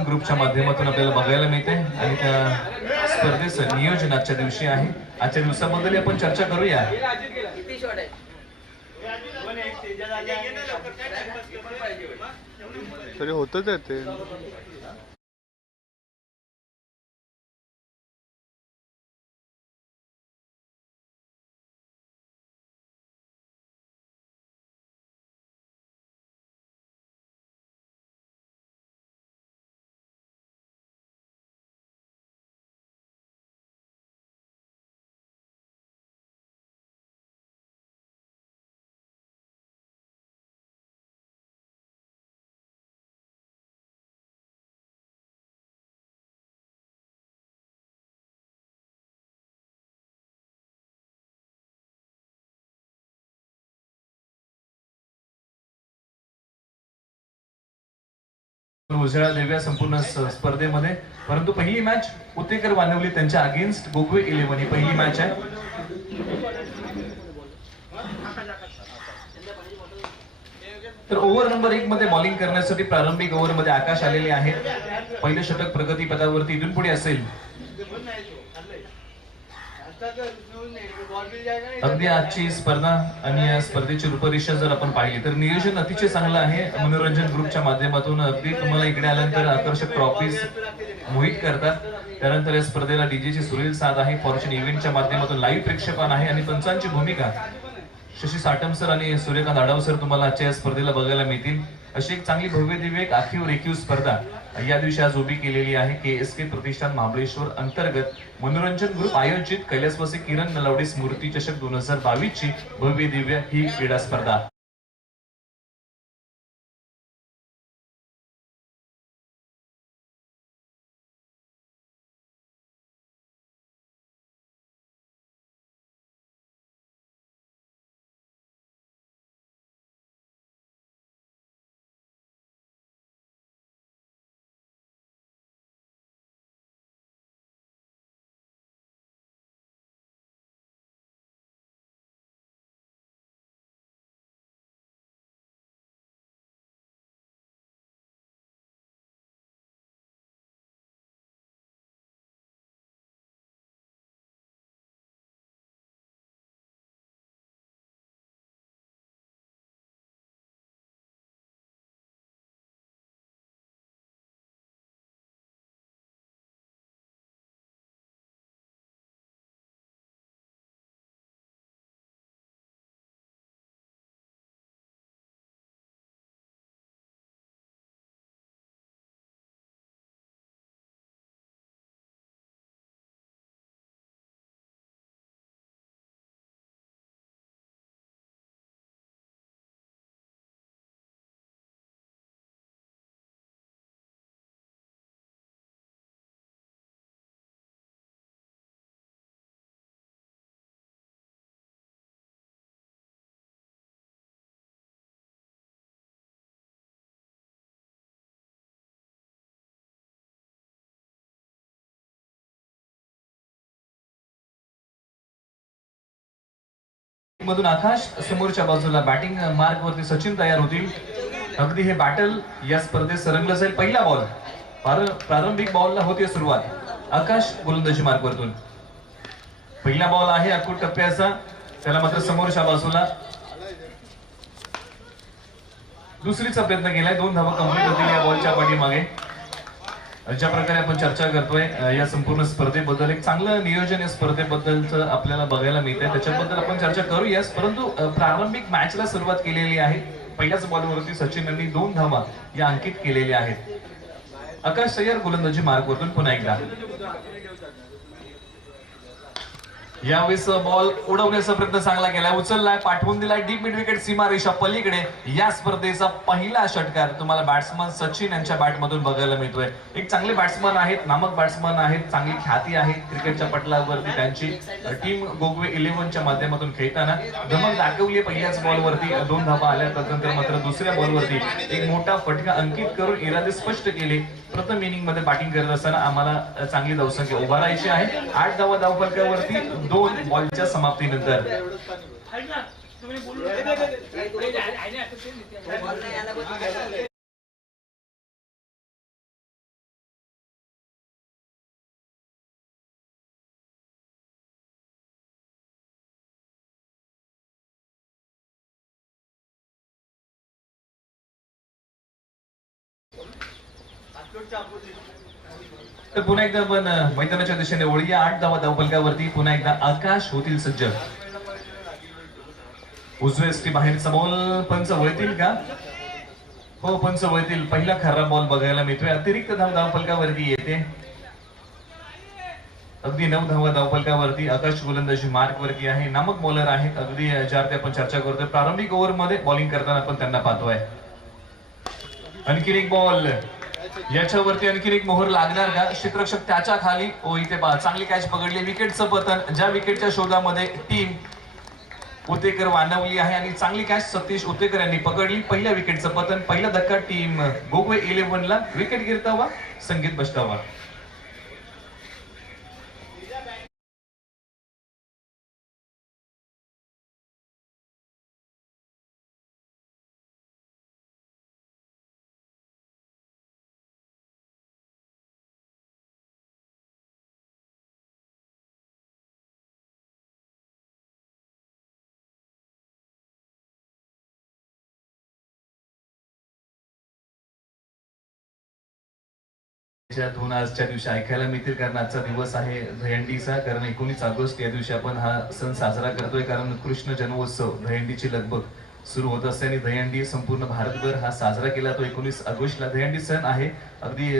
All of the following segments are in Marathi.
मनोरंजन ग्रुपच्या माध्यमातून आपल्याला बघायला मिळते आणि त्या स्पर्धेचं नियोजन आजच्या दिवशी आहे. आजच्या दिवसाबद्दल आपण चर्चा करूया. तरी होतच आहे ते. उजळा देव्या संपूर्ण स्पर्धेमध्ये. परंतु पहिली मॅच उत्तेकर वानवली त्यांच्या अगेन्स्ट गोगवे 11 ही पहिली मॅच आहे. तर ओव्हर नंबर 1 मध्ये बॉलिंग करण्यासाठी प्रारंभिक ओव्हर मध्ये आकाश आलेले आहेत. पहिले षटक प्रगती पदावरती इथून पुढे असेल. अगदी आजची स्पर्धा आणि या स्पर्धेची रूपरेषा जर आपण पाहिली तर नियोजन अतिशय चांगलं आहे. मनोरंजन ग्रुपच्या माध्यमातून अगदी तुम्हाला इकडे आल्यानंतर आकर्षक ट्रॉफीज मोहित करतात. त्यानंतर या स्पर्धेला डीजेची सुरेल साथ आहे. फॉर्च्यून इव्हेंटच्या माध्यमातून लाईव्ह प्रेक्षेपण आहे आणि पंचांची भूमिका शशी साटम सर आणि सूर्यकांत आढाव सर तुम्हाला आजच्या या स्पर्धेला बघायला मिळतील. अशी एक चांगली भव्य दिव्य एक आखीव रेखीव स्पर्धा या दिवशी आज उभी केलेली आहे. KSK प्रतिष्ठान महाबळेश्वर अंतर्गत मनोरंजन ग्रुप आयोजित कैलासवासी किरण नलावडे स्मृती चषक 2022 ची भव्य दिव्य ही क्रीडा स्पर्धा. मधून आकाश समोरच्या बाजूला बॅटिंग मार्क वरती सचिन तयार होतील. अगदी हे बॅटल या स्पर्धेत रंगलं जाईल. पहिला बॉल प्रारंभिक बॉलला होती सुरुवात. आकाश गोलंदाजी मार्क वरतून पहिला बॉल आहे अकुट टप्प्याचा. त्याला मात्र समोरच्या बाजूला दुसरीचा प्रयत्न केलाय. 2 धावा कंप्लीट होतील या बॉलच्या पाठीमागे. ज्या प्रकारे आपण चर्चा करतोय या संपूर्ण स्पर्धेबद्दल एक चांगलं नियोजन या स्पर्धेबद्दलचं आपल्याला बघायला मिळतंय. त्याच्याबद्दल आपण चर्चा करूयाच. परंतु प्रारंभिक मॅचला सुरुवात केलेली आहे. पहिल्याच बॉलवरती सचिन यांनी 2 धावा या अंकित केलेल्या आहेत. आकाश सय्यर गोलंदाजी मार्कवरून पुन्हा एकदा. यावेळेस बॉल उडवण्याचा प्रयत्न चांगला केलाय. उचललाय, पाठवून दिलाय डीप मिड विकेट सीमारेषा पलीकडे. या स्पर्धेचा पहिला षटकार तुम्हाला बॅट्समन सचिन यांच्या बॅट मधून बघायला मिळतोय. एक चांगले बॅट्समन आहेत, नामक बॅट्समन आहेत, चांगली ख्याती आहे क्रिकेटच्या पटलावरती त्यांची. टीम गोगवे 11च्या माध्यमातून खेळताना धमक दाखवली. पहिल्याच बॉलवरती 2 धावा आल्या. त्यानंतर मात्र दुसऱ्या बॉलवरती एक मोठा फटका अंकित करून इरादे स्पष्ट केले. प्रथम इनिंग मध्ये बॅटिंग करत असताना आम्हाला चांगली धावसंख्या उभारायची आहे. 8 धावा धावफलकावरती 2 बॉलच्या समाप्तीनंतर. तर पुन्हा एकदा आपण मैदानाच्या दिशेने वळूया. 8 धावा धावफलकावरती पुन्हा एकदा आकाश होतील सज्ज. उजवे एसटी बाहेरचा बॉल. पंच वळतील का? हो, पंच वळतील. पहिला खरा बॉल बघायला मिळतोय. अतिरिक्त धाव धावफलकावरती येते. अगदी 9 धावा धावफलकावरती. आकाश गोलंदाजी मार्क वरती आहे. नामक बॉलर आहेत. अगदी ज्यावर आपण चर्चा करतोय. प्रारंभिक ओव्हर मध्ये बॉलिंग करताना आपण त्यांना पाहतोय. आणखीन एक बॉल. याच्यावरती आणखीन एक मोहर लागणार का? क्षेत्ररक्षक त्याच्या खाली. ओ, इथे पहा, चांगली कॅच पकडली. विकेटचं पतन. ज्या विकेटच्या शोधामध्ये टीम उतेकर वानवली आहे आणि चांगली कॅच सतीश उतेकर यांनी पकडली. पहिल्या विकेटचं पतन. पहिला धक्का टीम गोगवे 11 ला. विकेट गिरतावा, संगीत बसतावा. आजच्या दिवशी ऐकायला मिळतील, कारण आजचा दिवस आहे दहीहंडीचा. कारण 19 ऑगस्ट या दिवशी आपण हा सण साजरा करतोय. कारण कृष्ण जन्मोत्सव, दहीहंडीची लगबग सुरू होत असते आणि दहीहंडी संपूर्ण भारतभर हा साजरा केला तो 19 ऑगस्टला. दहीहंडी सण आहे अगदी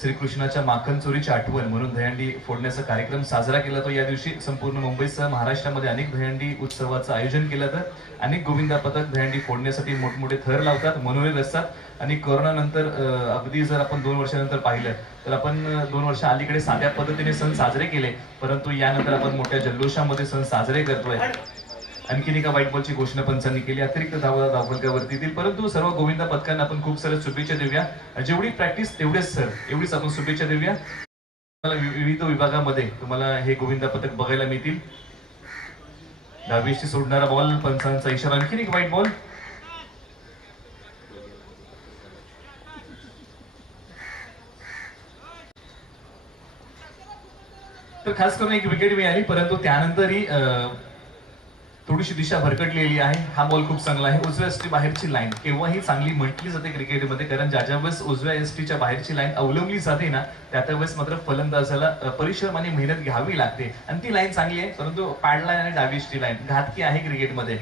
श्रीकृष्णाच्या माखन चोरीची आठवण म्हणून दहीहंडी फोडण्याचा कार्यक्रम साजरा केला तो या दिवशी. संपूर्ण मुंबईसह महाराष्ट्रामध्ये अनेक दहीहंडी उत्सवाचं आयोजन केलं तर अनेक गोविंदा पथक दहीहंडी फोडण्यासाठी मोठमोठे थर लावतात, मनोरे रचतात. आणि कोरोना नंतर अगदी जर आपण 2 वर्षानंतर पाहिलं तर आपण 2 वर्ष अलीकडे साध्या पद्धतीने सण साजरे केले, परंतु यानंतर आपण मोठ्या जल्लोषामध्ये सण साजरे करतोय. आणखीन एका व्हाईट बॉलची घोषणा पंचांनी केली. अतिरिक्त धावा धावफलकावरती येतील, परंतु सर्व गोविंदा पथकांना आपण खूप साऱ्या शुभेच्छा देऊया. जेवढी प्रॅक्टिस तेवढेच सर, एवढीच आपण शुभेच्छा देऊया. विविध विभागामध्ये तुम्हाला हे गोविंदा पथक बघायला मिळतील. डावीशी सोडणारा बॉल, पंचांचा इशारा. आणखीन एक व्हाईट बॉल. तर खास करून एक विकेट मिळाली, परंतु त्यानंतरही थोडीशी दिशा भरकटलेली आहे. हा बॉल खूप चांगला आहे. उजव्या एसटी बाहेरची लाईन केव्हाही चांगली म्हटली जाते क्रिकेटमध्ये, कारण ज्या वेळेस उजव्या एसटीच्या बाहेरची लाईन अवलंबली जाते ना, त्या वेळेस मात्र फलंदाजाला परिश्रम आणि मेहनत घ्यावी लागते. आणि ती लाईन चांगली आहे, परंतु पॅड लाईन आणि डावी एसटी लाईन घातकी आहे क्रिकेटमध्ये.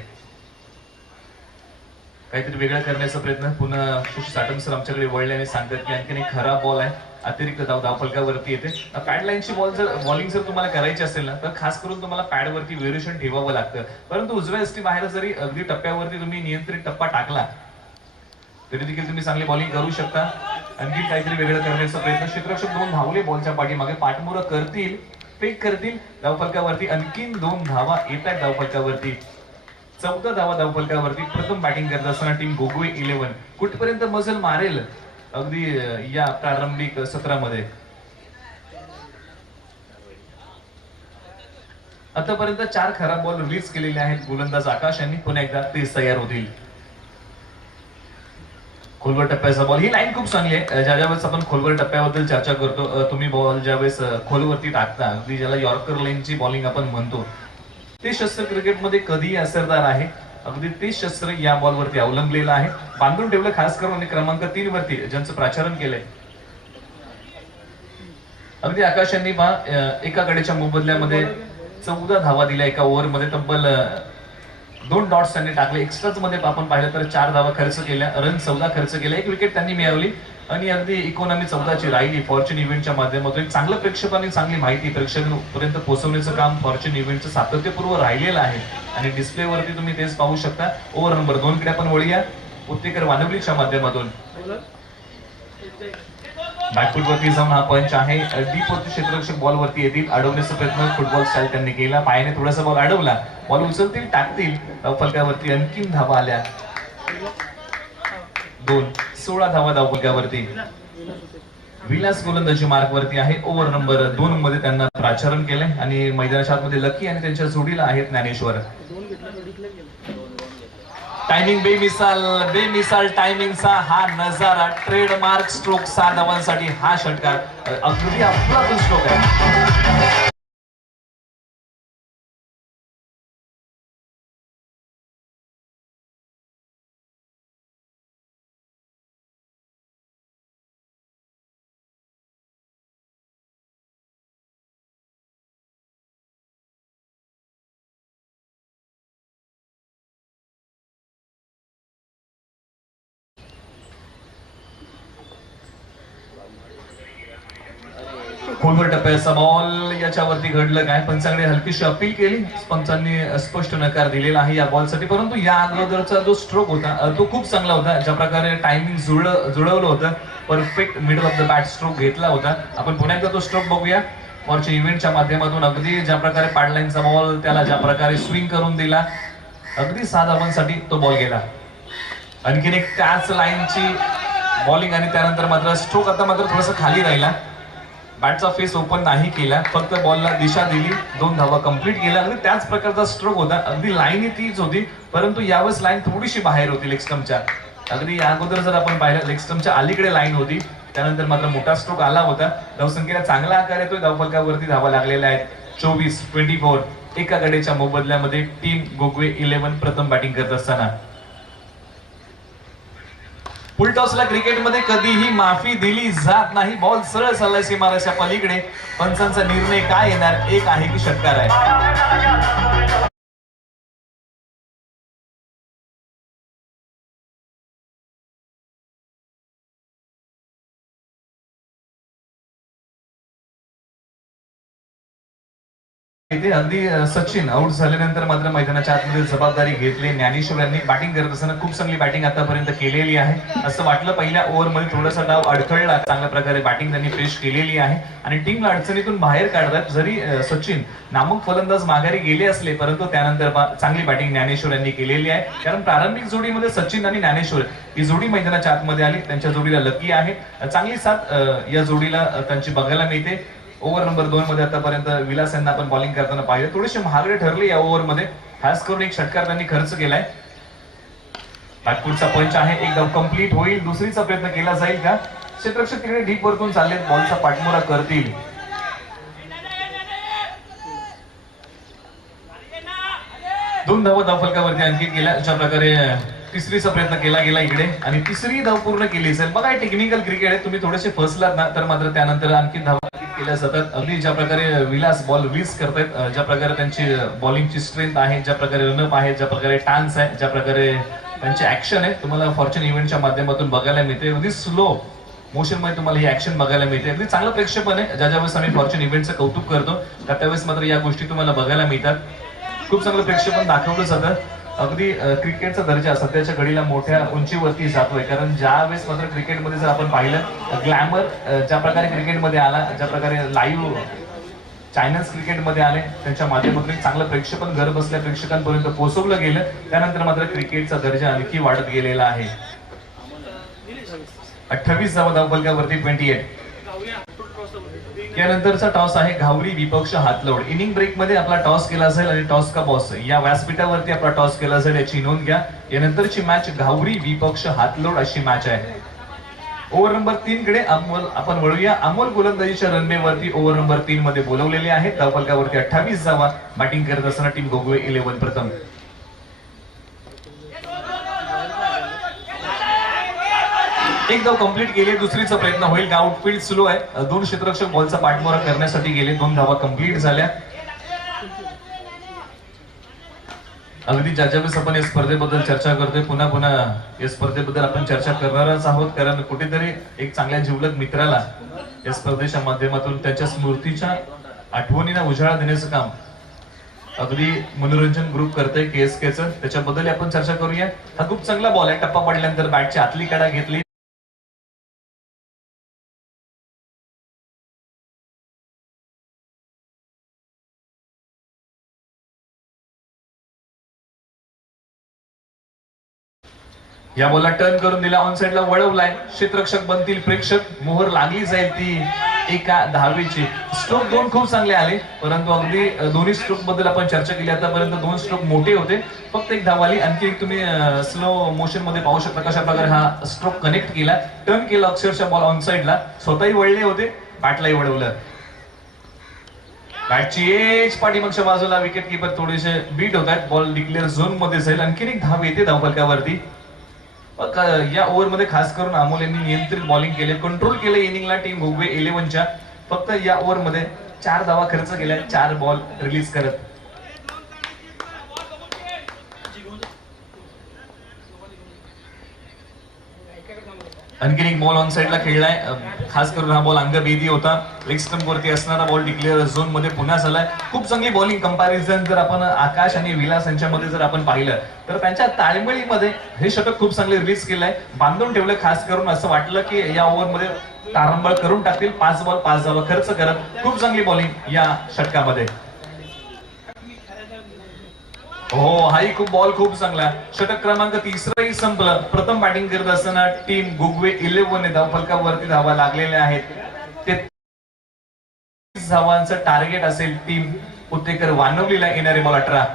काहीतरी वेगळं करण्याचा प्रयत्न. पुन्हा साटम सर आमच्याकडे वळले आणि सांगतात की आणखीन एक खराब बॉल आहे. अतिरिक्त धावफलकावरती येते. पॅड लाईनची बॉल जर बॉलिंग जर तुम्हाला करायची असेल ना, तर खास करून तुम्हाला पॅडवरती व्हेरिएशन ठेवावं लागतं. परंतु उजव्या एसटी बाहेर जरी अगदी टप्प्यावरती तुम्ही नियंत्रित टप्पा टाकला तरी देखील तुम्ही चांगली बॉलिंग करू शकता. आणखी काहीतरी वेगळं करण्याचा प्रयत्न. क्षेत्ररक्षक 2 धावले बॉलच्या पाठीमागे. पाठमोरं करतील, फेक करतील. धावफलकावरती आणखीन 2 धावा येत आहेत. धावफलकावरती 14 धावा धावफलकावरती. प्रथम बॅटिंग करत असताना टीम गोगवे 11 कुठपर्यंत मजल मारेल अगदी या प्रारंभिक सत्रामध्ये. आतापर्यंत 4 खराब बॉल रिलीज केलेले आहेत गोलंदाज आकाश यांनी. पुन्हा एकदा तेच तयार होतील. खोलवर टप्प्याचा बॉल. ही लाईन खूप चांगली आहे. ज्या वेळेस आपण खोलवर टप्प्याबद्दल चर्चा करतो, तुम्ही बॉल ज्यावेळेस खोलवरती टाकता, अगदी ज्याला यॉर्कर लाईनची बॉलिंग आपण म्हणतो, ते शस्त्र क्रिकेटमध्ये कधीही असरदार आहे. अगदी तेच शस्त्र या बॉलवरती अवलंबलेलं आहे. बांधून ठेवलं खास करून आणि क्रमांक 3 वरती ज्यांचं प्राचारण केलंय. अगदी आकाश यांनी एका गड्याच्या मोबदल्यामध्ये 14 धावा दिल्या एका ओव्हरमध्ये. तब्बल 2 डॉट्स त्यांनी टाकले. एक्स्ट्राच मध्ये आपण पाहिलं तर 4 धावा खर्च केल्या. रन 14 खर्च केल्या. 1 विकेट त्यांनी मिळवली आणि अगदी इकॉनॉमी 14ची राहिली फॉर्च्यून इव्हेंटच्या माध्यमातून. एक चांगलं प्रेक्षक आणि चांगली माहिती प्रेक्षकांपर्यंत पोहोचवण्याचं काम फॉर्च्यून इव्हेंटचं सातत्यपूर्व राहिलेलं आहे. आणि डिस्प्लेवरती तुम्ही तेच पाहू शकता. ओव्हर नंबर 2 कडे आपण वळूया. उत्तेकर वानवलीच्या माध्यमातून. बॅकफुटवरती जाऊन हा पंच आहे. डीप वरती क्षेत्ररक्षक बॉलवरती येतील. अडवण्याचा प्रयत्न फुटबॉल स्टाईल त्यांनी केला. पायाने थोडासा बॉल अडवला. बॉल उचलतील, टाकतील. फलकावरती आणखीन धावा आल्या. 2 16 धावा धावफलकावरती. विलास गोलंदाजी मार्क वरती आहे. ओव्हर नंबर 2 मध्ये त्यांना प्राचारण केलंय आणि मैदानाच्या आतमध्ये लकी आणि त्यांच्या जोडीला आहेत ज्ञानेश्वर. टायमिंग बेमिसाल टायमिंगचा हा नजारा. ट्रेडमार्क स्ट्रोक 6 धावांसाठी हा षटकार अगदी अफलातून स्ट्रोक आहे. खोलवर टप्प्याचा बॉल, याच्यावरती घडलं काय, पंचांकडे हलकीशी अपील केली, पंचांनी स्पष्ट नकार दिलेला आहे या बॉलसाठी. परंतु या अगोदरचा जो स्ट्रोक होता तो खूप चांगला होता. ज्या प्रकारे टायमिंग जुळवलं होतं, perfect middle of the bat stroke घेतला होता. आपण पुन्हा एकदा तो स्ट्रोक बघूया फॉरच्या इव्हेंटच्या माध्यमातून. अगदी ज्या प्रकारे पाडलाईनचा बॉल त्याला ज्या प्रकारे स्विंग करून दिला, अगदी 6 धावांसाठी तो बॉल गेला. आणखीन एक त्याच लाईनची बॉलिंग आणि त्यानंतर मात्र स्ट्रोक आता मात्र थोडासा खाली राहिला. बॅटचा फेस ओपन नाही केला, फक्त बॉलला दिशा दिली, 2 धावा कंप्लीट केल्या. अगदी त्याच प्रकारचा स्ट्रोक होता, अगदी लाईन तीच होती, परंतु यावेळेस लाईन थोडीशी बाहेर होती लेग स्टंपच्या. अगदी या अगोदर जर आपण पाहिलं लेग स्टंपच्या अलीकडे लाईन होती, त्यानंतर मात्र मोठा स्ट्रोक आला होता. धावसंख्येला चांगला आकार येतोय, धावफलकावरती धावा लागलेल्या आहेत 24-24. एका गड्याच्या मोबदल्यामध्ये टीम गोगवे 11 प्रथम बॅटिंग करत असताना. फुलटॉसला क्रिकेटमध्ये कधीही माफी दिली जात नाही. बॉल सरळ चाललाय सीमारेषेच्या पलीकडे. पंचांचा निर्णय काय येणार, एक आहे की षटकार आहे. अगदी सचिन आउट झाल्यानंतर मात्र मैदानाच्या आतमध्ये जबाबदारी घेतली. ज्ञानेश्वर यांनी बॅटिंग करत असताना खूप चांगली बॅटिंग आतापर्यंत केलेली आहे. असं वाटलं पहिल्या ओव्हरमध्ये थोडासा डाव अडखळला, चांगल्या प्रकारे बॅटिंग त्यांनी पेश केलेली आहे आणि टीमला अडचणीतून बाहेर काढतात. जरी सचिन नामक फलंदाज माघारी गेले असले, परंतु त्यानंतर चांगली बॅटिंग ज्ञानेश्वर यांनी केलेली आहे. कारण प्रारंभिक जोडीमध्ये सचिन आणि ज्ञानेश्वर ही जोडी मैदानाच्या आतमध्ये आली. त्यांच्या जोडीला लकी आहे, चांगली साथ या जोडीला त्यांची बघायला मिळते. ओव्हर नंबर 2 मध्ये आतापर्यंत विलास यांना आपण बॉलिंग करताना पाहिलं, थोडेसे महागडे ठरले या ओव्हर मध्ये. खास करून एक षटकार त्यांनी खर्च केलाय. बॅकफुटचा पंच आहे, एक धाव कंप्लीट होईल. दुसरीचा प्रयत्न केला जाईल का? क्षेत्ररक्षक तिकडे डीप वरतून चालले, बॉलचा पाठमोरा करतील. दोन धावा धावफलकावरती अंकित केल्या. अशा प्रकारे तिसरीचा प्रयत्न केला गेला इकडे आणि तिसरी धाव पूर्ण केली जाईल. बघा टेक्निकल क्रिकेट आहे, तुम्ही थोडेसे फसलात ना तर मात्र त्यानंतर आणखी धावा केल्या जातात. अगदी ज्या प्रकारे विलास बॉल रिलीज करतायत, ज्या प्रकारे त्यांची बॉलिंगची स्ट्रेंथ आहे, ज्या प्रकारे रनअप आहे, ज्या प्रकारे टान्स आहे, ज्या प्रकारे त्यांची ऍक्शन आहे, तुम्हाला फॉर्च्यून इव्हेंटच्या माध्यमातून बघायला मिळते. अगदी स्लो मोशन मध्ये तुम्हाला ही ऍक्शन बघायला मिळते. अगदी चांगलं प्रेक्षेपण आहे. ज्या ज्यावेळेस आम्ही फॉर्च्यून इव्हेंटचं कौतुक करतो त्यावेळेस मात्र या गोष्टी तुम्हाला बघायला मिळतात. खूप चांगलं प्रेक्षेपण दाखवलं जातं. अगदी क्रिकेटचा दर्जा सध्याच्या घडीला मोठ्या उंचीवरती जातोय. कारण ज्या वेळेस मात्र क्रिकेटमध्ये जर आपण पाहिलं, ग्लॅमर ज्या प्रकारे क्रिकेटमध्ये आला, ज्या प्रकारे लाईव्ह चॅनल्स क्रिकेटमध्ये आले, त्यांच्या माध्यमातून चांगलं प्रेक्षेपण घर बसल्या प्रेक्षकांपर्यंत पोहोचवलं गेलं. त्यानंतर मात्र क्रिकेटचा दर्जा आणखी वाढत गेलेला आहे. 28 धावफलकावरती 28. यानंतरचा टॉस आहे घावरी विपक्ष हातलोड. इनिंग ब्रेक मध्ये आपला टॉस केला जाईल आणि टॉस का बॉस या व्यासपीठावरती आपला टॉस केला जाईल, याची नोंद घ्या. यानंतरची मॅच घावरी विपक्ष हातलोड अशी मॅच आहे. ओव्हर नंबर 3 कडे आपण वळूया. अमोल गोलंदाजीच्या रनवेवरती ओव्हर नंबर 3 मध्ये बोलवलेले आहेत. धावफलकावरती 28 धावा. बॅटिंग करत असताना टीम गोगवे 11 प्रथम. एक धाव कंप्लीट केली, दुसरीचा प्रयत्न होईल. आउटफील्ड स्लो आहे. 2 क्षेत्ररक्षक बॉलचा पाठमोरा करण्यासाठी गेले. 2 धावा कंप्लीट झाल्या. अगदी ज्या वेळेस आपण या स्पर्धेबद्दल चर्चा करतोय, पुन्हा पुन्हा या स्पर्धेबद्दल आपण चर्चा करणारच आहोत. कारण कुठेतरी एक चांगल्या जिवलग मित्राला या स्पर्धेच्या माध्यमातून त्यांच्या स्मृतीच्या आठवणींना उजाळा देण्याचं काम अगदी मनोरंजन ग्रुप करतोय KSKचं. त्याच्याबद्दल आपण चर्चा करूया. हा खूप चांगला बॉल आहे. टप्पा पडल्यानंतर बॅटची आतली कडा घेतली. या बॉलला टर्न करून दिला, ऑन साइडला वळवलाय. क्षेत्ररक्षक बनतील प्रेक्षक. मोहर लागली जाईल ती एका धावेची. स्ट्रोक 2 खूप चांगले आले, परंतु अगदी दोन्ही स्ट्रोक बद्दल आपण चर्चा केली आतापर्यंत. 2 स्ट्रोक मोठे होते, फक्त एक धाव आली. आणखी एक तुम्ही स्लो मोशन मध्ये पाहू शकता कशा प्रकारे हा स्ट्रोक कनेक्ट केला, टर्न केला अक्षरशः बॉल ऑन साइडला. स्वतःही वळले होते, बॅटलाही वळवलं. बॅटची एज पाठीमागच्या बाजूला. विकेट किपर थोडेसे बीट होत आहेत. बॉल डिक्लेअर झोन मध्ये जाईल. आणखी एक धाव येते धावफलकावरती. या ओव्हर मध्ये खास करून अमोल यांनी नियंत्रित बॉलिंग केले, कंट्रोल केले इनिंगला टीम गोगवे 11च्या. फक्त या ओव्हर मध्ये 4 धावा खर्च केल्या, 4 बॉल रिलीज करत. आणखीन एक बॉल ऑन साईडला खेळलाय, खास करून हा बॉल अंगभेदी होता. लेग स्टंप वरती असणारा बॉल डिक्लेअर झोन मध्ये पुन्हा झालाय. खूप चांगली बॉलिंग कंपॅरिझन जर आपण आकाश आणि विलास यांच्यामध्ये जर आपण पाहिलं तर त्यांच्या ताळमेळीमध्ये हे षटक खूप चांगले रिलीज केलंय, बांधून ठेवलं. खास करून असं वाटलं की या ओव्हरमध्ये तारंबळ करून टाकतील, 5 बॉल 5 धावा खर्च करत. खूप चांगली बॉलिंग या षटकामध्ये. हो, हाही खूप बॉल खूप चांगला. षटक क्रमांक 3 संपलं. प्रथम बॅटिंग करत असताना टीम गोगवे 11 धावफलकावरती धावा लागलेल्या आहेत. ते धावांचं टार्गेट असेल टीम उत्तेकर वानवलीला येणारे बॉल 18.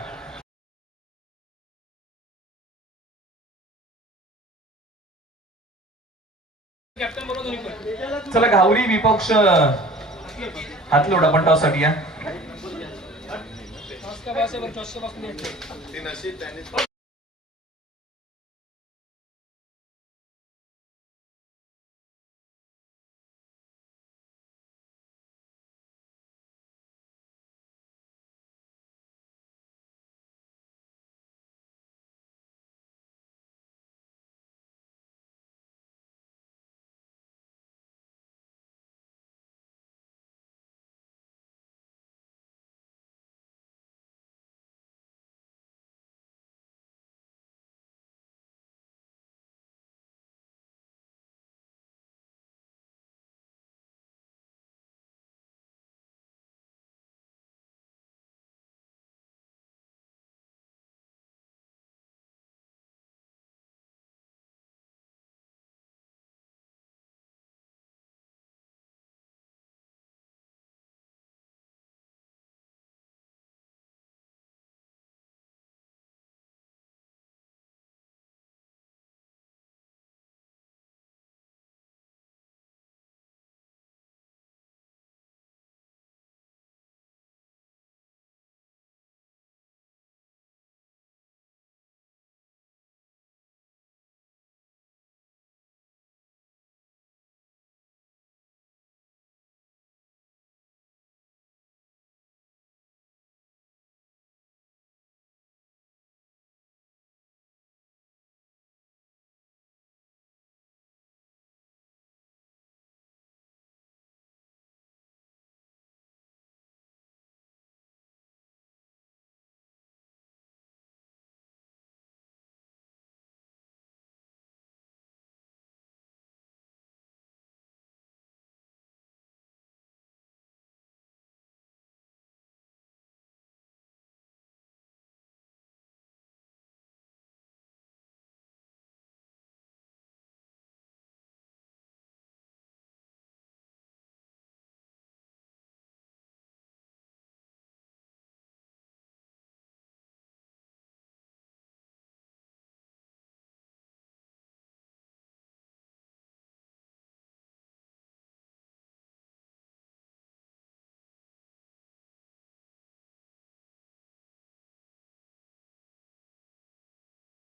चला घावरी विपक्ष हातलोडा पण टॉससाठी या.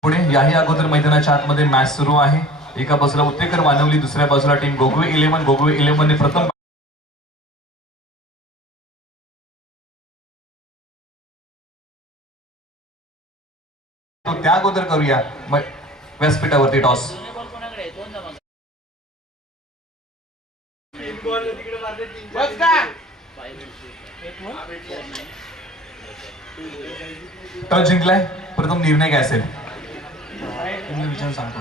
पुढे याही अगोदर मैदानाच्या आतमध्ये मॅच सुरू आहे. एका बाजूला उत्तेकर वानवली, दुसऱ्या बाजूला टीम गोगवे 11. गोगवे 11 ने प्रथम तो त्या अगोदर करूया व्यासपीठावरती टॉस. टॉस जिंकलाय, प्रथम निर्णय काय असेल विचार सांगतो.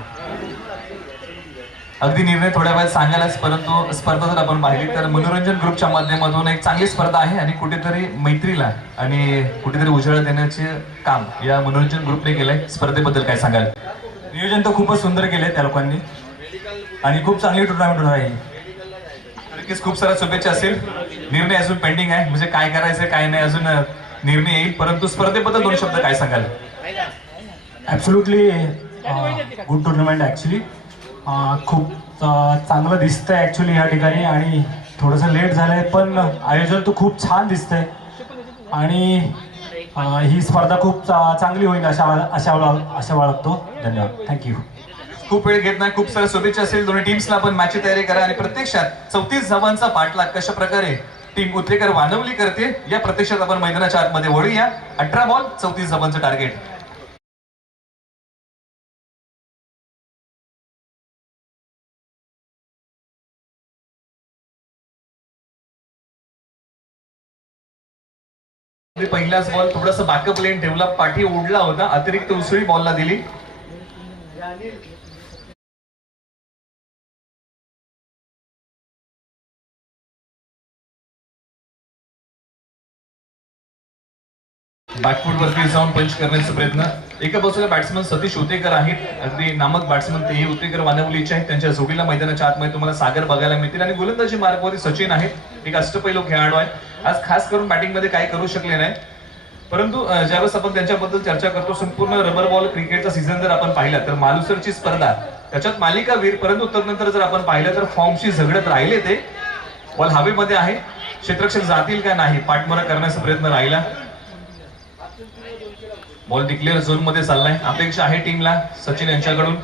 अगदी निर्णय थोड्या वेळात सांगायलाच, परंतु स्पर्धा जर आपण पाहिली तर मनोरंजन ग्रुपच्या माध्यमातून एक चांगली स्पर्धा आहे आणि कुठेतरी मैत्रीला आणि कुठेतरी उजाळा देण्याचे काम या मनोरंजन ग्रुपने केलंय. स्पर्धेबद्दल काय सांगाल? नियोजन तर खूपच सुंदर केले त्या लोकांनी आणि खूप चांगली टुर्नामेंट होणार आहे. नक्कीच खूप साऱ्या शुभेच्छा असेल. निर्णय अजून पेंडिंग आहे, म्हणजे काय करायचं काय नाही अजून निर्णय येईल, परंतु स्पर्धेबद्दल 2 शब्द काय सांगाल? Absolutely good tournament actually. खूप चांगलं दिसतंय ॲक्च्युली या ठिकाणी आणि थोडंसं लेट झालंय, पण आयोजन तर खूप छान दिसतंय आणि ही स्पर्धा खूप चांगली होईल अशा बाळगतो. धन्यवाद, थँक्यू. खूप वेळ घेत नाही, खूप साऱ्या शुभेच्छा असेल दोन्ही टीम्सला. आपण मॅचची तयारी करा आणि प्रत्यक्षात 34 धावांचा पाठलाग कशा प्रकारे टीम उत्तेकर वानवली करते या प्रत्यक्षात आपण मैदानाच्या आतमध्ये वळूया. 18 बॉल 34 धावांचं टार्गेट. पहिलाच बॉल थोडासा बॅकअप लेन ठेवला, पाठी ओढला होता, अतिरिक्त उसळी बॉलला दिली. बॅकफूट वरती जाऊन पंच करण्याचा प्रयत्न. एका बाजूला बॅट्समन सतीश उतेकर आहेत, अगदी नामक बॅट्समन तेही उतेकर वानवलीचे आहेत. त्यांच्या जोडीला मैदानाच्या आतमध्ये तुम्हाला सागर बघायला मिळतील. आणि गोलंदाजी मार्गावरती सचिन आहेत, एक अष्टपैलू खेळाडू आहेत. आज खास करून बॅटिंग मध्ये काय करू शकले नाही, परंतु ज्यावेळेस आपण त्यांच्याबद्दल चर्चा करतो, संपूर्ण रबर बॉल क्रिकेटचा सीझन जर आपण पाहिला तर मालुसरची स्पर्धा त्याच्यात मालिकावीर, परंतु तदनंतर जर आपण पाहिलं तर फॉर्मशी झगडत राहिले. ते बॉल हवेमध्ये आहे, क्षेत्ररक्षक जातील का नाही, पाठमोरा करण्याचा प्रयत्न राहिला. बॉल डिक्लेअर झोन मध्ये चाललाय. अपेक्षा आहे टीमला सचिन यांच्याकडून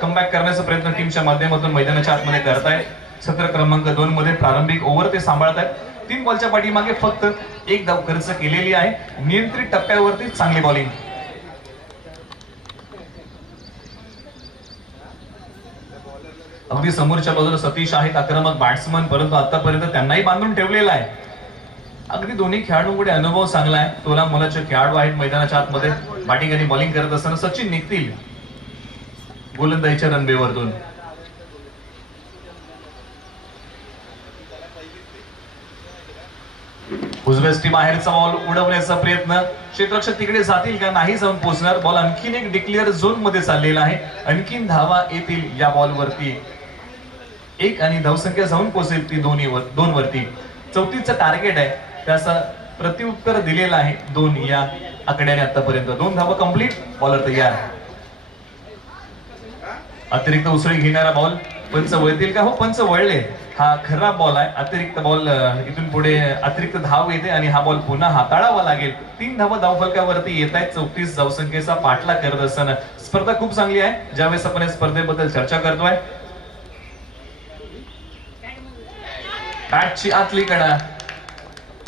कमबॅक करण्याचा प्रयत्न टीमच्या माध्यमातून मैदानाच्या आतमध्ये करताय. सत्र क्रमांक 2 मध्ये प्रारंभिक ओव्हर ते सांभाळतायत. 3 बॉलच्या पाठीमागे फक्त 1 धाव खर्च केलेली आहे. नियंत्रित टप्प्यावरती चांगली बॉलिंग. अगदी समोरच्या बाजूला सतीश आहेत, आक्रमक बॅट्समन, परंतु आतापर्यंत त्यांनाही बांधून ठेवलेला आहे. अगदी दोन्ही खेळाडूंकडे अनुभव चांगला आहे. तोला मुलाचे खेळाडू आहेत मैदानाच्या आतमध्ये. बॅटिंग आणि बॉलिंग करत असताना सचिन निघतील गोलंदाजीच्या रणबेवरतून. उजव्या बाहेरचा बॉल उडवण्याचा प्रयत्न. क्षेत्ररक्षक तिकडे जातील का नाही जाऊन पोहोचणार. बॉल आणखीन एक डिक्लेअर झोन मध्ये चाललेला आहे. आणखीन धावा येतील या बॉल वरती. 1 आणि धावसंख्या जाऊन पोहोचेल ती 2 वरती. 34चं टार्गेट आहे, त्याचा प्रत्युत्तर दिलेला आहे 2 या आकड्याने आतापर्यंत. 2 धावा कंप्लीट. बॉलर तयार. अतिरिक्त उसळी घेणारा बॉल. पंच वळतील का? हो, पंच वळले. हा खरा बॉल आहे. अतिरिक्त बॉल इथून पुढे अतिरिक्त धाव येते आणि हा बॉल पुन्हा हाताळावा लागेल. 3 धावा धावफलकावरती येत आहेत. 34 धावसंख्येचा पाठलाग करत असताना स्पर्धा खूप चांगली आहे. ज्यावेळेस आपण या स्पर्धेबद्दल चर्चा करतोय, बॅटची आतली कडा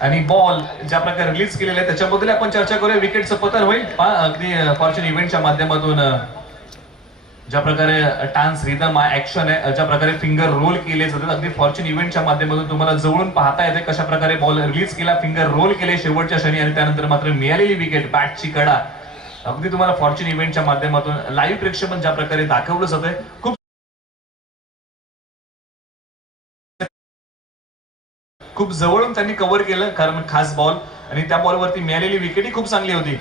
आणि बॉल ज्या प्रकारे रिलीज केलेला आहे त्याच्याबद्दल आपण चर्चा करूया. विकेटचं पतन होईल. अगदी फॉर्च्यून इव्हेंटच्या माध्यमातून ज्या प्रकारे डान्स रिदम ऍक्शन आहे, ज्या प्रकारे फिंगर रोल केले जातात, अगदी फॉर्च्यून इव्हेंटच्या माध्यमातून तुम्हाला जवळून पाहता येते कशा प्रकारे बॉल रिलीज केला, फिंगर रोल केले शेवटच्या क्षणी आणि त्यानंतर मात्र मिळालेली विकेट, बॅटची कडा. अगदी तुम्हाला फॉर्च्यून इव्हेंटच्या माध्यमातून लाईव्ह प्रेक्षेपण ज्या प्रकारे दाखवलं जातंय, खूप जवळून त्यांनी कव्हर केलं. कारण खास बॉल आणि त्या बॉलवरती मिळालेली विकेटही खूप चांगली होती.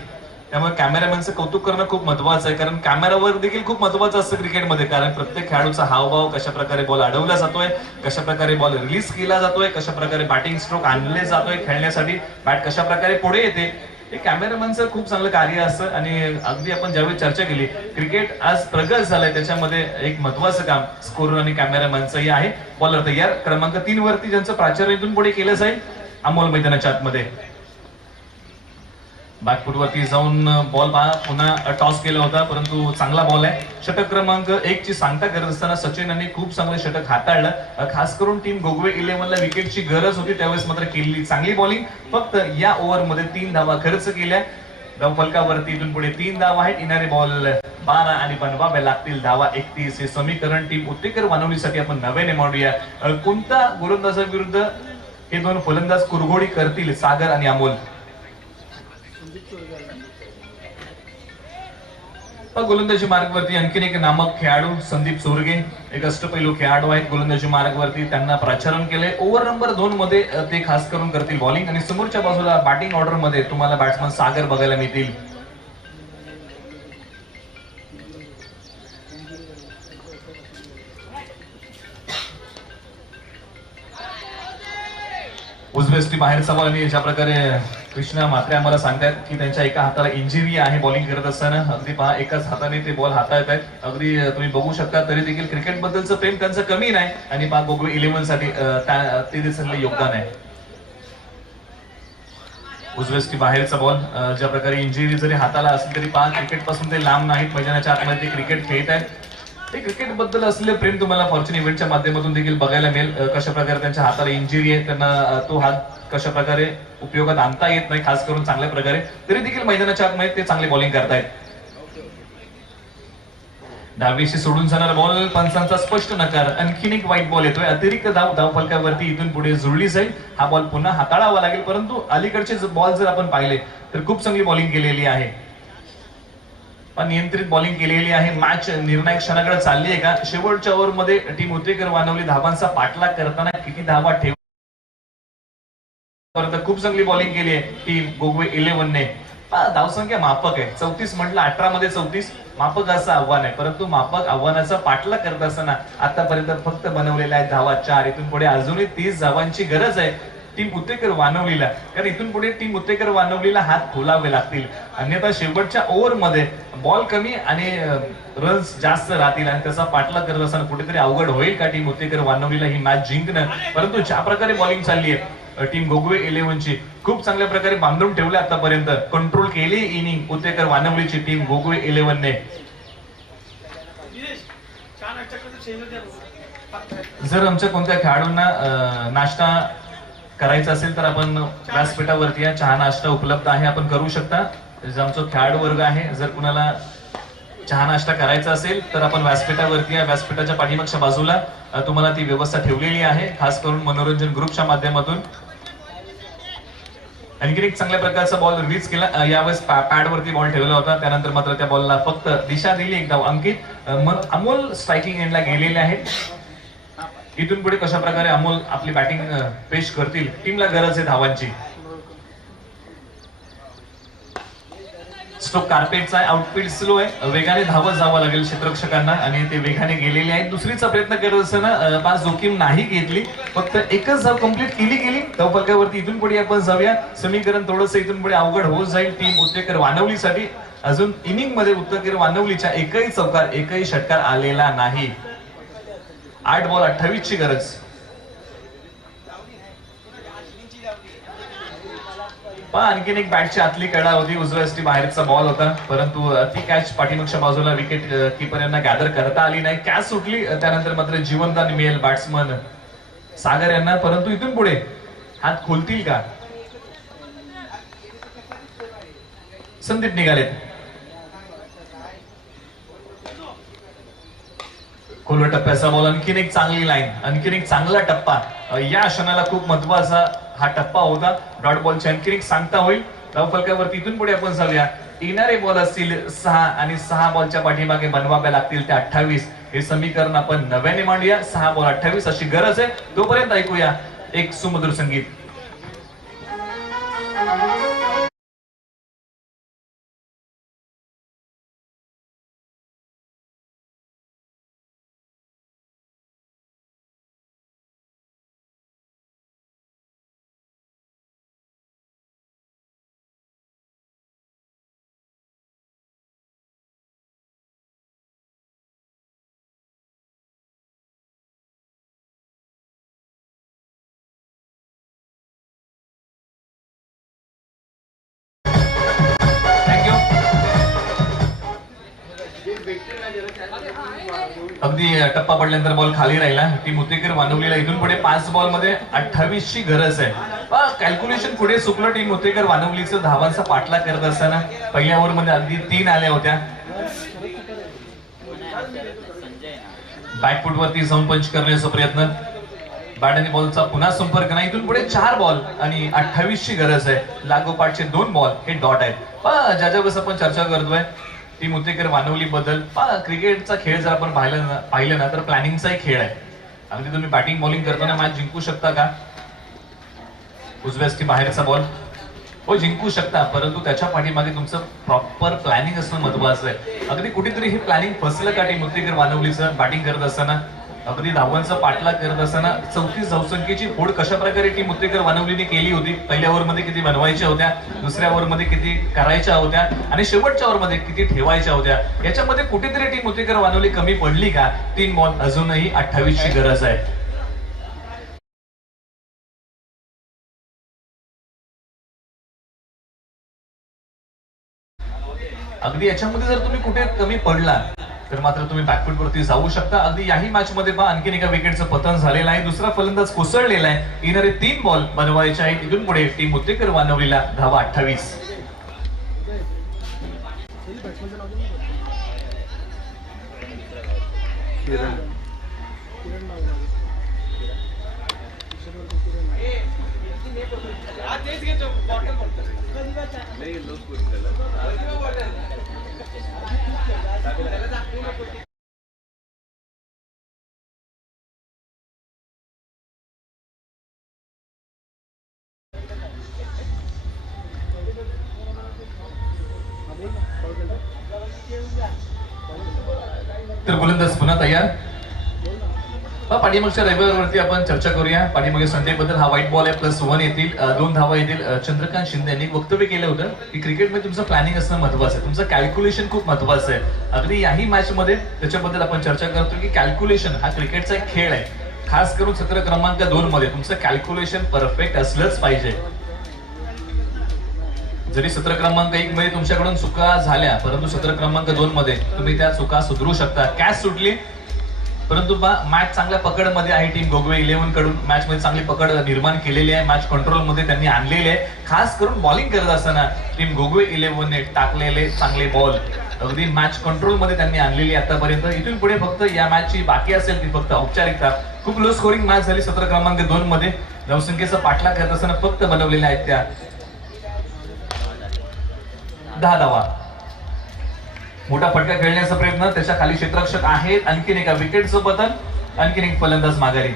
त्यामुळे कॅमेरामॅनचं कौतुक करणं खूप महत्वाचं आहे. कारण कॅमेरावर देखील खूप महत्वाचं असतं क्रिकेटमध्ये. कारण प्रत्येक खेळाडूचा हावभाव, कशा प्रकारे बॉल अडवला जातोय, कशा प्रकारे बॉल रिलीज केला जातोय, कशा प्रकारे बॅटिंग स्ट्रोक आणले जातोय खेळण्यासाठी, बॅट कशा प्रकारे पुढे येते, हे कॅमेरामॅनचं खूप चांगलं कार्य असतं. आणि अगदी आपण ज्यावेळी चर्चा केली, क्रिकेट आज प्रगत झालंय, त्याच्यामध्ये एक महत्वाचं काम स्कोरर आणि कॅमेरामॅनचंही आहे. बॉलर तयार. क्रमांक 3 वरती ज्यांचं प्राचार्य इथून पुढे केलं जाईल अमोल मैदानाच्या आतमध्ये. बॅकफूट वरती जाऊन बॉल पुन्हा टॉस केला होता, परंतु चांगला बॉल आहे. षटक क्रमांक 1 ची सांगता करत असताना सचिन यांनी खूप चांगलं षटक हाताळलं. खास करून टीम गोगवे 11 ला विकेटची गरज होती, त्यावेळेस मात्र केलेली चांगली बॉलिंग. फक्त या ओव्हरमध्ये 3 धावा खर्च केल्या. धावफलकावरती इथून पुढे 3 धावा आहेत. येणारे बॉल 12 आणि बनवावे लागतील धावा 31. हे समीकरण टीम उत्तेकर बनवण्यासाठी आपण नव्याने मांडूया. कोणत्या गोलंदाजाविरुद्ध हे 2 फलंदाज कुरघोडी करतील, सागर आणि अमोल? गोलंदाजी मार्गवरती आणखीन एक नामक खेळाडू संदीप चोरगे, एक अष्टपैलू खेळाडू आहेत गोलंदाजी मार्गवरती. त्यांना प्राचारण केले. ओव्हर नंबर 2 मध्ये ते खास करून करतील बॉलिंग. आणि समोरच्या बाजूला बॅटिंग ऑर्डर मध्ये तुम्हाला बॅट्समन सागर बघायला मिळतील. उजवेस्टी बाहेरचा बॉल. आणि ज्या प्रकारे कृष्णा म्हात्रे आम्हाला सांगतायत की त्यांच्या एका हाताला इंजुरी आहे बॉलिंग करत असताना. अगदी पहा, एकाच हाताने ते बॉल हाताळत आहेत. अगदी तुम्ही बघू शकता, तरी देखील क्रिकेट बद्दलचं प्रेम त्यांचं कमी नाही. आणि पहा, गोगवे 11 साठी ते देखील योगदान आहे. उजवेस्टी बाहेरचा बॉल. ज्या प्रकारे इंजुरी जरी हाताला असली तरी पहा, क्रिकेट पासून ते लांब नाहीत. मैदानाच्या आतमध्ये ते क्रिकेट खेळत आहेत. ते क्रिकेट बद्दल असलेले प्रेम तुम्हाला फॉर्च्यून इव्हेंटच्या माध्यमातून देखील बघायला मिळेल. कशा प्रकारे त्यांच्या हाताला इंजुरी आहे, त्यांना तो हात कशा प्रकारे उपयोगात आणता येत नाही, खास करून चांगल्या प्रकारे, तरी देखील मैदानाच्या आतमध्ये ते चांगले बॉलिंग करतायत. डावीशी सोडून जाणार बॉल, पंचांचा स्पष्ट नकार. आणखीन एक वाईट बॉल येतोय. अतिरिक्त धावफलकावरती इथून पुढे जुळली जाईल. हा बॉल पुन्हा हाताळावा लागेल, परंतु अलीकडचे बॉल जर आपण पाहिले तर खूप चांगली बॉलिंग केलेली आहे, नियंत्रित बॉलिंग केलेली आहे. मॅच निर्णायक क्षणाकडे चालली आहे का? शेवटच्या ओव्हरमध्ये टीम उत्तेकर वानवली धावांचा पाठलाग करताना किती धावा ठेव, खूप चांगली बॉलिंग केली आहे टीम गोगवे 11 ने. धावसंख्या मापक आहे, 34 म्हटलं, 18 मध्ये 34 मापक असं आव्हान आहे, परंतु मापक आव्हानाचा पाठलाग करत असताना आतापर्यंत फक्त बनवलेल्या आहेत धावा 4. इथून पुढे अजूनही 30 धावांची गरज आहे टीम उत्तेकर वानवलीला, कारण इथून पुढे टीम उत्तेकर वानवलीला हात खोलावे लागतील, अन्यथा शेवटच्या ओव्हर मध्ये बॉल कमी आणि रन्स जास्त राहतील आणि त्याचा पाठलाग करत असताना कुठेतरी अवघड होईल का टीम उत्तेकर वानवलीला ही मॅच जिंकणं. परंतु ज्या प्रकारे बॉलिंग चालली आहे टीम गोगवे 11 ची, खूप चांगल्या प्रकारे बांधून ठेवले, आतापर्यंत कंट्रोल केली इनिंग उत्तेकर वानवलीची टीम गोगवे 11 ने. जर आमच्या कोणत्या खेळाडूंना नाश्ता करायचा असेल तर आपण व्यासपीठावरती या चहा नाश्ता उपलब्ध आहे, आपण करू शकता. आमचा खेळाडू वर्ग आहे, जर कुणाला चहा नाश्ता करायचा असेल तर आपण व्यासपीठावरती या, व्यासपीठाच्या पाठीमागच्या बाजूला तुम्हाला ती व्यवस्था ठेवलेली आहे, खास करून मनोरंजन ग्रुपच्या माध्यमातून. आणखी एक चांगल्या प्रकारचा बॉल रिलीज केला, यावेळेस पॅडवरती बॉल ठेवला होता, त्यानंतर मात्र त्या बॉलला फक्त दिशा दिली एक धाव. अंकित अमोल स्ट्रायकिंग एंडला गेलेले आहेत. इथून पुढे कशा प्रकारे अमोल आपली बॅटिंग पेश करतील, टीमला गरज आहे धावांची. स्ट्रोक कार्पेटचा आउटफील्ड स्लो आहे, वेगाने धावत जावं लागेल क्षेत्ररक्षकांना आणि ते वेगाने गेलेले आहेत. दुसरीचा प्रयत्न करत असताना पास जोखीम नाही घेतली, फक्त एकच धाव कंप्लीट केली. धावफलकावरती इथून पुढे आपण जाऊया. समीकरण थोडंसं इथून पुढे अवघड होत जाईल टीम उत्तेकर वानवलीसाठी. अजून इनिंग मध्ये उत्तेकर वानवलीच्या एकही चौकार, एकही षटकार आलेला नाही. 8 बॉल 28 ची गरज. आणखीन एक बॅटची आतली कडा होती, उजव्या बाहेरचा बॉल होता, परंतु ती कॅच पाठीमागच्या बाजूला विकेट कीपर यांना गॅदर करता आली नाही. कॅच सुटली, त्यानंतर मात्र जीवनदान मिळेल बॅट्समन सागर यांना, परंतु इथून पुढे हात खोलतील का? संदीप निघालेत. खोलवर टप्प्याचा बॉल, आणखीन एक चांगली लाईन, आणखीन एक चांगला टप्पा. या क्षणाला खूप महत्वाचा हा टप्पा होता. डॉट बॉलची आणखीन एक सांगता होईल. धावफलकावरती इथून पुढे आपण जाऊया. येणारे बॉल असतील 6 आणि 6 बॉलच्या पाठीमागे बनवावे लागतील ते 28. हे समीकरण आपण नव्याने मांडूया. 6 बॉल 28 अशी गरज आहे. तोपर्यंत ऐकूया एक सुमधुर संगीत. अगदी टप्पा पडल्यानंतर बॉल खाली राहिला. टीम उत्तेकर वानवलीला इथून पुढे 5 बॉल मध्ये 28 ची गरज आहे. कॅल्क्युलेशन पुढे चुकलं टीम उत्तेकर वानवलीचं धावांचा पाठलाग करत असताना. पहिल्या ओव्हर मध्ये अगदी 3 आल्या होत्या. बॅकफूट वरती जाऊन पंच करण्याचा प्रयत्न, बॅट आणि बॉलचा पुन्हा संपर्क नाही. इथून पुढे 4 बॉल आणि 28 ची गरज आहे. लागोपाठचे 2 बॉल हे डॉट आहेत. ज्याच्या वेळेस आपण चर्चा करतोय टीम उत्तेकर वानवली बद्दल, क्रिकेटचा खेळ जर आपण पाहिलं ना तर प्लॅनिंगचाही खेळ आहे. अगदी तुम्ही बॅटिंग बॉलिंग करताना मॅच जिंकू शकता का? उजव्या बाहेरचा बॉल हो जिंकू शकता, परंतु त्याच्या पाठीमागे तुमचं प्रॉपर प्लॅनिंग असणं महत्वाचं आहे. अगदी कुठेतरी हे प्लॅनिंग फसलं का टीम उत्तेकर वानवलीचं बॅटिंग करत असताना? अगदी धावांचा पाठलाग करत असताना 34 धावसंख्येची होड कशा प्रकारे टीम उत्तेकर वानवलीने केली होती. पहिल्या ओव्हरमध्ये किती बनवायच्या होत्या, दुसऱ्या ओव्हरमध्ये किती करायच्या होत्या आणि शेवटच्या ओव्हरमध्ये किती ठेवायच्या होत्या, याच्यामध्ये कुठेतरी टीम उत्तेकर वानवली कमी पडली का? 3 बॉल अजूनही 28 ची गरज आहे. अगदी याच्यामध्ये जर तुम्ही कुठे कमी पडला तर मात्र तुम्ही बॅकफूट वरती जाऊ शकता. अगदी याही मॅच मध्ये पहा आणखीन एका विकेटचं पतन झालेलं आहे. दुसरा फलंदाज कोसळलेला आहे. येणारे 3 बॉल बनवायचे आहेत. इथून पुढे टीम उत्तेकर वानवलीला धावा 28. तर गोलंदाज पुन्हा तयार. पाठीमागच्या रविवारवरती आपण चर्चा करूया. पाठीमागे संडे बद्दल हा व्हाईट बॉल आहे, +1 येतील, 2 धावा येतील. चंद्रकांत शिंदे यांनी एक वक्तव्य केलं होतं की क्रिकेटमध्ये तुमचं प्लॅनिंग असणं महत्वाचं आहे, तुमचं कॅल्क्युलेशन खूप महत्वाचं आहे. अगदी याही मॅच मध्ये त्याच्याबद्दल आपण चर्चा करतो की कॅल्क्युलेशन हा क्रिकेटचा एक खेळ आहे. खास करून सत्र क्रमांक 2 मध्ये तुमचं कॅल्क्युलेशन परफेक्ट असलंच पाहिजे. जरी सत्र क्रमांक 1 मध्ये तुमच्याकडून चुका झाल्या, परंतु सत्र क्रमांक 2 मध्ये तुम्ही त्या चुका सुधारू शकता. कॅच सुटली, परंतु मॅच चांगल्या पकडमध्ये आहे. टीम गोगवे 11 कडून मॅच मध्ये चांगली पकड निर्माण केलेली आहे. मॅच कंट्रोल मध्ये त्यांनी आणलेली आहे. खास करून बॉलिंग करत असताना टीम गोगवे 11 ने टाकलेले चांगले बॉल अगदी मॅच कंट्रोल मध्ये त्यांनी आणलेली आतापर्यंत. इथून पुढे फक्त या मॅचची बाकी असेल ती फक्त औपचारिकता. खूप लो स्कोरिंग मॅच झाली सत्र क्रमांक 2 मध्ये. धावसंख्येचा पाठलाग करत असताना फक्त बनवलेल्या आहेत त्या 10 धावा. मोठा फटका खेळण्याचा प्रयत्न, त्याच्या खाली क्षेत्ररक्षक आहेत. आणखीन एका विकेटचं पतन, आणखीन एक फलंदाज माघारी.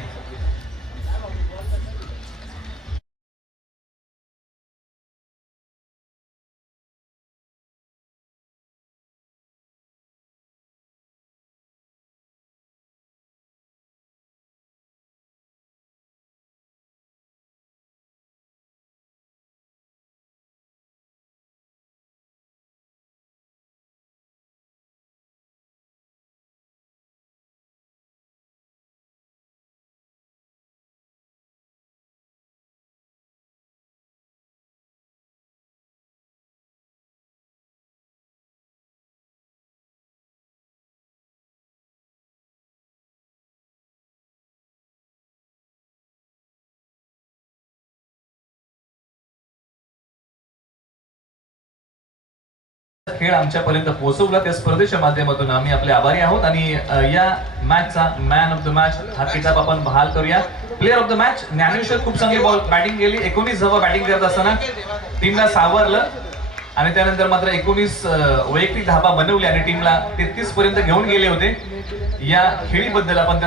खेळ आमच्यापर्यंत पोहोचवला त्या स्पर्धेच्या माध्यमातून आम्ही आपले आभारी आहोत. आणि या मॅचचा मॅन ऑफ द मॅच हा किताब आपण बहाल करूया. Player of the match Dnyaneshwar खूप चांगली बॅटिंग केली. 19 धावा बॅटिंग करत असताना टीमला सावरलं आणि त्यानंतर मात्र 19 वैयक्तिक धावा बनवली आणि टीमला 33 पर्यंत घेऊन गेले होते. या खेळीबद्दल आपण